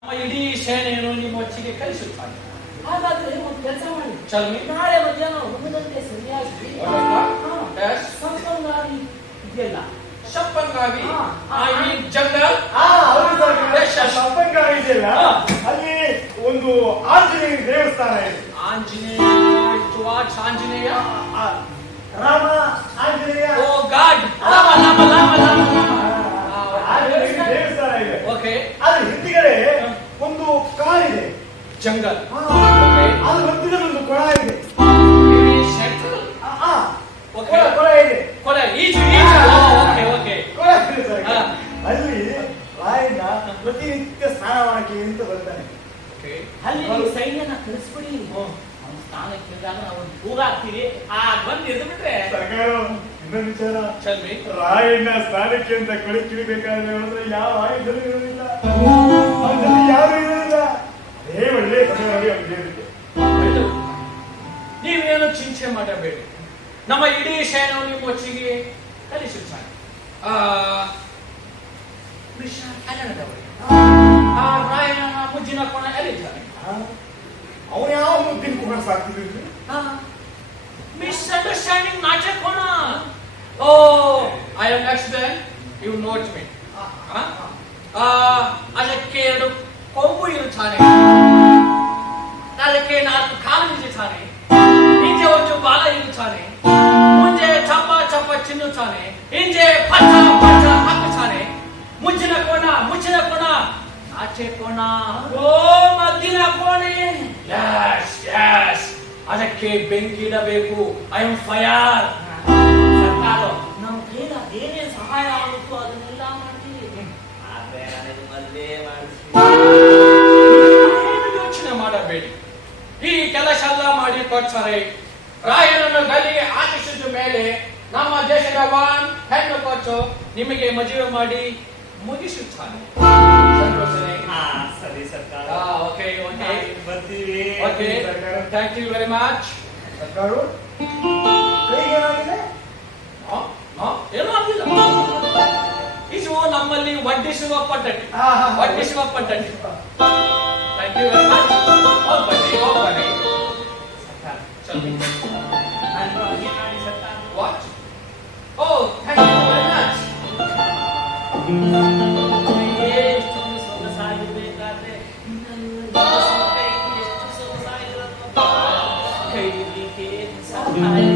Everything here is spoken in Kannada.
ಇಡೀ ಸೇನೆಯನ್ನು ನಿಮ್ಮ ಹೊಚ್ಚಿಗೆ ಕಳಿಸುತ್ತಾನೆ. ಹಾಗಾದ್ರೆ ಒಂದು ಕೆಲಸ ಮಾಡಿ, ಚಲ್ಮಿ ನಾಳೆ ಮಧ್ಯಾಹ್ನ ಒಂದಕ್ಕೆ ಸರಿಯಾಗಿ ಸಂಪಂಗಾವಿ ಇದೆಯಲ್ಲ, ಶಪ್ಪಂಗಾವಿ ಐ ಮೀನ್ ಜಂಗಲ್. ಸಂಪಂಗಾವಿ ಇದೆಯಲ್ಲ, ಅಲ್ಲಿ ಒಂದು ಆಂಜನೇಯ ದೇವಸ್ಥಾನ ಇದೆ. ಆಂಜನೇಯ ಆಂಜನೇಯ ರಾಮ ಆಂಜನೇಯ, ಓ ಗಾಡ್, ರಾಮ ರಾಮ ರಾಮ ರಾಮ ಆಂಜನೇಯ ದೇವಸ್ಥಾನ ಇದೆ. ಓಕೆ, ಅದ್ರ ಹಿಂದಿಗಡೆ ಒಂದು ಕಾಡಿದೆ, ಜಂಗಲ್. ಅದ್ರ ಮಧ್ಯದಲ್ಲಿ ಒಂದು ಕೊಳ ಇದೆ. ಕೊಳ ಇದೆ, ಕೊಳ ಈಜು. ಓಕೆ ಓಕೆ, ಕೊಳ ಇದೆ ಸರ್. ಅಲ್ಲಿ ರಾಯಣ್ಣ ಪ್ರತಿನಿತ್ಯ ಸ್ನಾನ ಮಾಡಕ್ಕೆ ಅಂತ ಬರ್ತಾನೆ. ಅಲ್ಲಿ ನೀವು ಸೈನ್ಯನ ಕಳಿಸ್ಬಿಡಿ. ಅವ್ನ ಸ್ಥಾನಕ್ಕೆ ಇದ್ದಾಗ ನಾವು ದೂರ ಆಗ್ತೀವಿ, ಬಂದು ಎದ್ದು ಬಿಟ್ರೆ ಸರ್ಕಾರ. ಇನ್ನೊಂದು ವಿಚಾರ, ಚಲ್ಮಿ ರಾಯಣ್ಣ ಸ್ನಾನಕ್ಕೆ ಅಂತ ಕೊಳಿ ಕಿಳಿಬೇಕಾದ್ರೆ ಹೇಳಿದ್ರೆ ಯಾವ ಆಯುಧಗಳು ಇರೋದಿಲ್ಲ, ಅವನಲ್ಲಿ ಯಾರು ಇರೋದಿಲ್ಲ. ಅದೇ ಒಳ್ಳೆ ಸಮಯ ನೋಡಿ ಅವ್ನು ಹೇಳಿಕೆ. ನೀವೇನು ಚಿಂತೆ ಮಾಡಬೇಡಿ, ನಮ್ಮ ಇಡೀ ಸೇನೆಯು ನಿಮ್ಮ ಹೊಚ್ಚಿಗೆ ಕಳಿಸುತ್ತಾನೆ. ರಾಯಣ್ಣನ ಮುಜ್ಜಿನ ಕೋಣ ಎಲ್ಲಿದ್ದಾನೆ? ಅವನು ಯಾವ ಮುದ್ದಿನ ಕುಮಾರ್ ಸಾಕ್ತಿದ್ರು? ಮಿಸ್ಅಂಡರ್ಸ್ಟ್ಯಾಂಡಿಂಗ್ ನಾಚೆ ಕೋಣ. Oh, I am accident. You note me. ಅದಕ್ಕೆ ಎರಡು ಕೊಂಬು ಇರುತ್ತಾನೆ, ಅದಕ್ಕೆ ನಾಲ್ಕು ಕಾಲು ಇರುತ್ತಾನೆ, ಹಿಂದೆ ಒಂದು ಬಾಲ ಇರುತ್ತಾನೆ, ಮುಂದೆ ಚಪ್ಪ ಚಪ್ಪ ಚಿನ್ನುತ್ತಾನೆ, ಹಿಂದೆ ಪಟ್ಟ ಪಟ್ಟ ಹಾಕುತ್ತಾನೆ. ಮುಚ್ಚಿನ ಕೋಣ ಆಚೆ ಕೋಣ, ಓ ಮದ್ದಿನ ಕೋಣೆ. ಯಸ್ ಯಸ್, ಅದಕ್ಕೆ ಬೆಂಕಿ ಇಡಬೇಕು. I am fire. ಸರ್ಕಾರ ನಮ್ಮ ಕೈಲ ಏನೇನು ಸಹಾಯ ಆಗುತ್ತೋ ಅದನ್ನೆಲ್ಲ ಮಾಡ್ತೀವಿ. ಆದ್ರೆ ನನಗೆ ಮದುವೆ ಮಾಡಿಸಿ. ಯೋಚನೆ ಮಾಡಬೇಡಿ, ಈ ಕೆಲಸ ಎಲ್ಲ ಮಾಡಿ ಕೊಡ್ತಾರೆ. ರಾಯನನ್ನು ಗಲ್ಲಿಗೆ ಹಾಕಿಸಿದ ಮೇಲೆ ನಮ್ಮ ದೇಶದ ಹೆಣ್ಣು ಕೊಟ್ಟು ನಿಮಗೆ ಮದುವೆ ಮಾಡಿ ಮುಗಿಸುತ್ತಾನೆ. ಸರಿ ಸರ್ಕಾರ. ಓಕೆ ಓಕೆ, ಬರ್ತೀವಿ. Okay, thank you very much. ಸರ್ಕಾರ ಕೈಗೆ ಏನಾಗಿದೆ? ಏನೂ ಆಗಿಲ್ಲ. ಇದು ನಮ್ಮಲ್ಲಿ ವಡ್ಡಿಸುವ ಪದ್ಧತಿ. Thank you very much. ಹೋಗ್ಬನ್ನಿ. What? Oh, thank you very much. ಎಷ್ಟು ಸೊಗಸಾಗಿರ್ಬೇಕಾದ್ರೆ ಎಷ್ಟು ಸೊಗಸಾಗಿರೋದು. ಕೈ